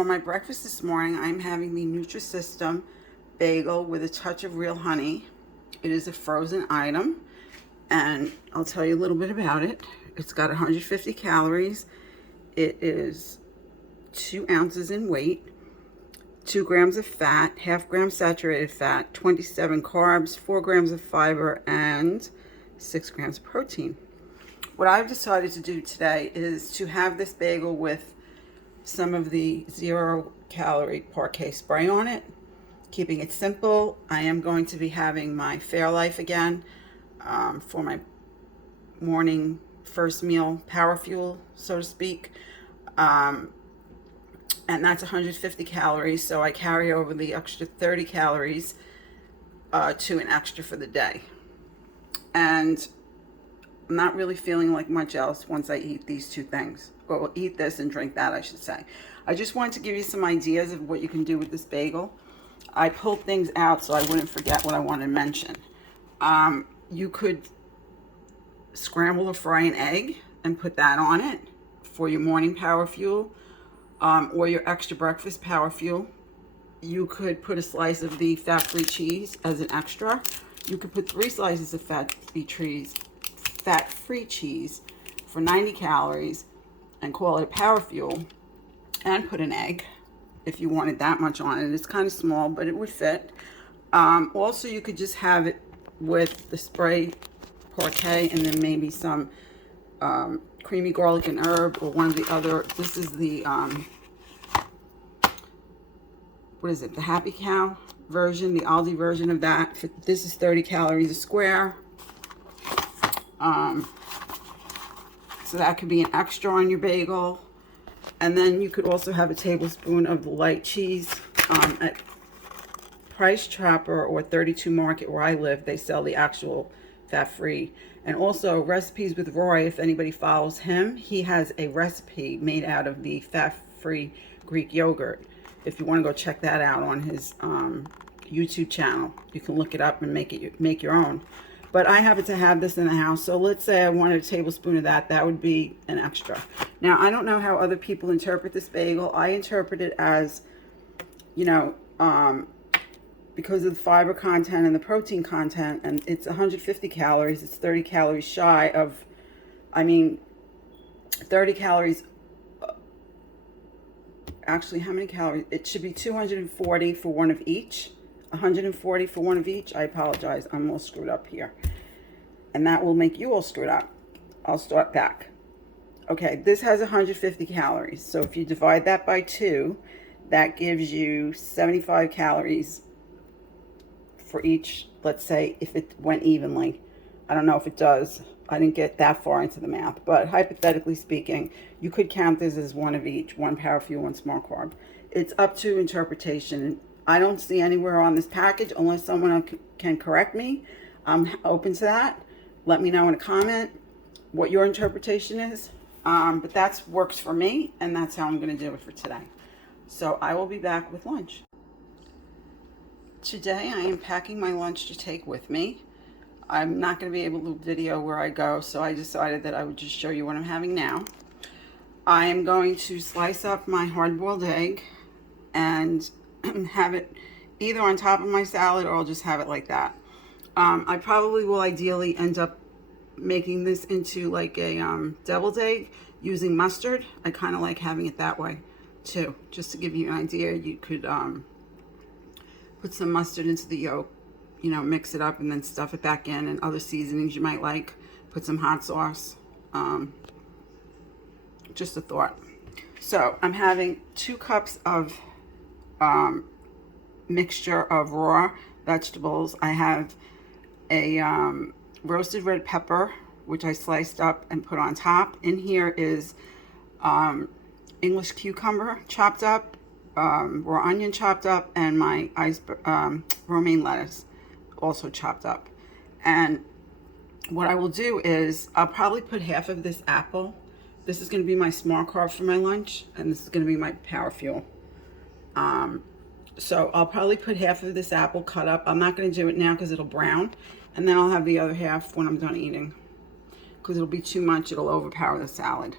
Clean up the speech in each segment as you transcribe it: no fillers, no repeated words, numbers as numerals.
For my breakfast this morning, I'm having the Nutrisystem bagel with a touch of real honey. It is a frozen item, and I'll tell you a little bit about it. It's got 150 calories. It is 2 ounces in weight, 2 grams of fat, half gram saturated fat, 27 carbs, 4 grams of fiber, and 6 grams of protein. What I've decided to do today is to have this bagel with some of the 0-calorie parquet spray on it, keeping it simple. I am going to be having my Fairlife again for my morning first meal power fuel, so to speak. And that's 150 calories, so I carry over the extra 30 calories to an extra for the day. And I'm not really feeling like much else once I eat these two things. Or eat this and drink that, I should say. I just wanted to give you some ideas of what you can do with this bagel. I pulled things out so I wouldn't forget what I wanted to mention. You could scramble or fry an egg and put that on it for your morning power fuel, or your extra breakfast power fuel. You could put a slice of the fat-free cheese as an extra. You could put 3 slices of fat-free cheese for 90 calories and call it a power fuel, and put an egg if you wanted that much on it. It's kind of small, but it would fit. Also, you could just have it with the spray parquet and then maybe some creamy garlic and herb, or one of the other. This is the what is it, the Happy Cow version, the Aldi version of that. This is 30 calories a square. So that could be an extra on your bagel. And then you could also have a tablespoon of the light cheese. At Price Chopper or 32 Market where I live, they sell the actual fat-free. And also Recipes with Roy, if anybody follows him, he has a recipe made out of the fat-free Greek yogurt. If you want to go check that out on his YouTube channel, you can look it up and make your own. But I happen to have this in the house, so let's say I wanted a tablespoon of that. That would be an extra. Now, I don't know how other people interpret this bagel. I interpret it as, you know, because of the fiber content and the protein content, and it's 150 calories. It's 30 calories shy of, 30 calories. Actually, how many calories? It should be 240 for one of each. 140 for one of each. I apologize, I'm all screwed up here. And that will make you all screwed up. I'll start back. Okay, this has 150 calories. So if you divide that by 2, that gives you 75 calories for each, let's say, if it went evenly. I don't know if it does. I didn't get that far into the math. But hypothetically speaking, you could count this as one of each. One power fuel, one small carb. It's up to interpretation. I don't see anywhere on this package, unless someone can correct me. I'm open to that. Let me know in a comment what your interpretation is. But that works for me, and that's how I'm going to do it for today. So I will be back with lunch. Today I am packing my lunch to take with me. I'm not going to be able to video where I go, so I decided that I would just show you what I'm having now. I am going to slice up my hard-boiled egg and have it either on top of my salad, or I'll just have it like that. I probably will ideally end up making this into like a deviled egg using mustard. I kind of like having it that way too. Just to give you an idea, you could put some mustard into the yolk, you know, mix it up and then stuff it back in, and other seasonings you might like. Put some hot sauce. Just a thought. So I'm having 2 cups of mixture of raw vegetables. I have a roasted red pepper, which I sliced up and put on top. In here is English cucumber chopped up, raw onion chopped up, and my romaine lettuce also chopped up. And what I will do is I'll probably put half of this apple. This is going to be my small carb for my lunch, and this is going to be my power fuel. So I'll probably put half of this apple cut up. I'm not going to do it now because it'll brown. And then I'll have the other half when I'm done eating, because it'll be too much. It'll overpower the salad.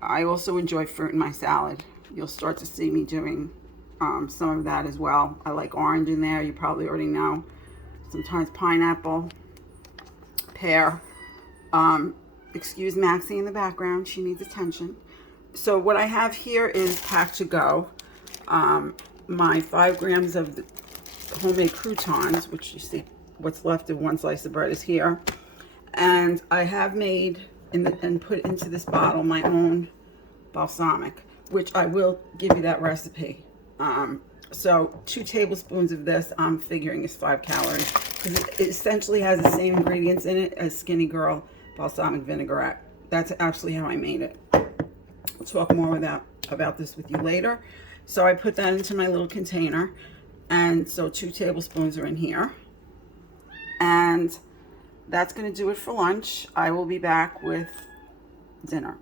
I also enjoy fruit in my salad. you'll start to see me doing some of that as well. I like orange in there, you probably already know. Sometimes pineapple, pear. Excuse Maxie in the background, she needs attention. So what I have here is packed to go. My 5 grams of the homemade croutons, which you see what's left of one slice of bread is here. And I have made and put into this bottle my own balsamic, which I will give you that recipe. So 2 tablespoons of this I'm figuring is 5 calories, because it essentially has the same ingredients in it as Skinny Girl balsamic vinaigrette. That's actually how I made it. I'll talk more about this with you later. So I put that into my little container, and so 2 tablespoons are in here, and that's going to do it for lunch. I will be back with dinner.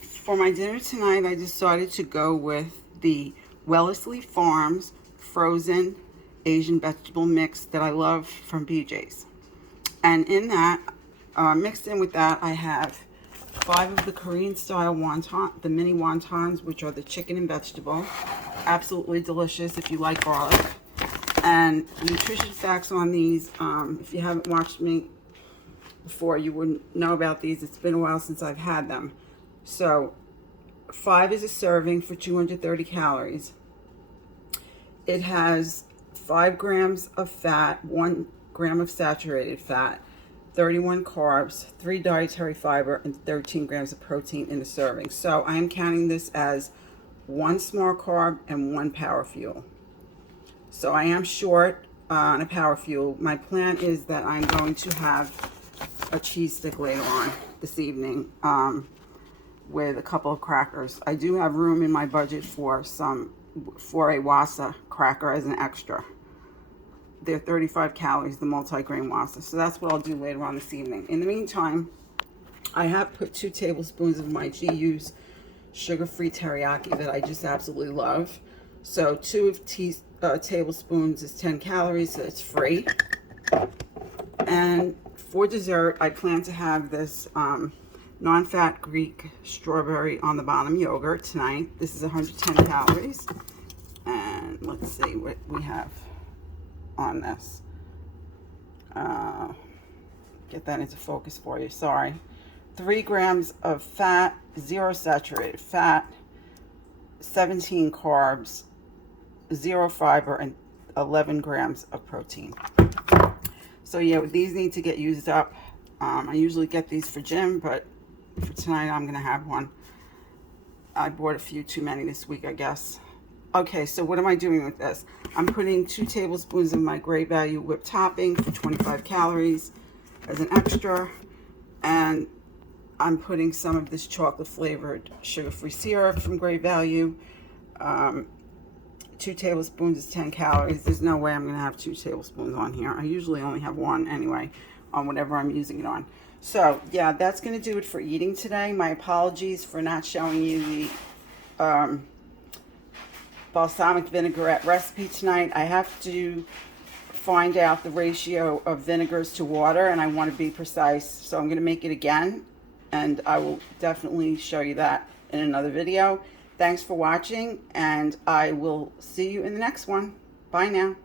For my dinner tonight, I decided to go with the Wellesley Farms frozen Asian vegetable mix that I love from BJ's. And in that, mixed in with that, I have 5 of the Korean style wonton, the mini wontons, which are the chicken and vegetable. Absolutely delicious if you like garlic. And nutrition facts on these, if you haven't watched me before, you wouldn't know about these. It's been a while since I've had them. So 5 is a serving for 230 calories. It has 5 grams of fat, 1 gram of saturated fat, 31 carbs, 3 dietary fiber, and 13 grams of protein in the serving. So I am counting this as 1 small carb and 1 power fuel. So I am short on a power fuel. My plan is that I'm going to have a cheese stick later on this evening with a couple of crackers. I do have room in my budget for a wasa cracker as an extra. They're 35 calories, the multi-grain wasa. So that's what I'll do later on this evening. In the meantime, I have put 2 tablespoons of my GU's sugar-free teriyaki that I just absolutely love. So 2 tablespoons is 10 calories, so it's free. And for dessert, I plan to have this non-fat Greek strawberry on the bottom yogurt tonight. This is 110 calories. And let's see what we have on this. Get that into focus for you, sorry. 3 grams of fat, 0 saturated fat, 17 carbs, 0 fiber, and 11 grams of protein. So yeah, these need to get used up. I usually get these for gym, but for tonight I'm gonna have one. I bought a few too many this week, I guess. Okay, so what am I doing with this? I'm putting 2 tablespoons of my Great Value whipped topping for 25 calories as an extra, and I'm putting some of this chocolate flavored sugar-free syrup from Great Value. 2 tablespoons is 10 calories. There's no way I'm gonna have 2 tablespoons on here. I usually only have 1 anyway on whatever I'm using it on. So yeah, that's gonna do it for eating today. My apologies for not showing you the balsamic vinaigrette recipe tonight. I have to find out the ratio of vinegars to water, and I want to be precise, so I'm going to make it again, and I will definitely show you that in another video. Thanks for watching, and I will see you in the next one. Bye now.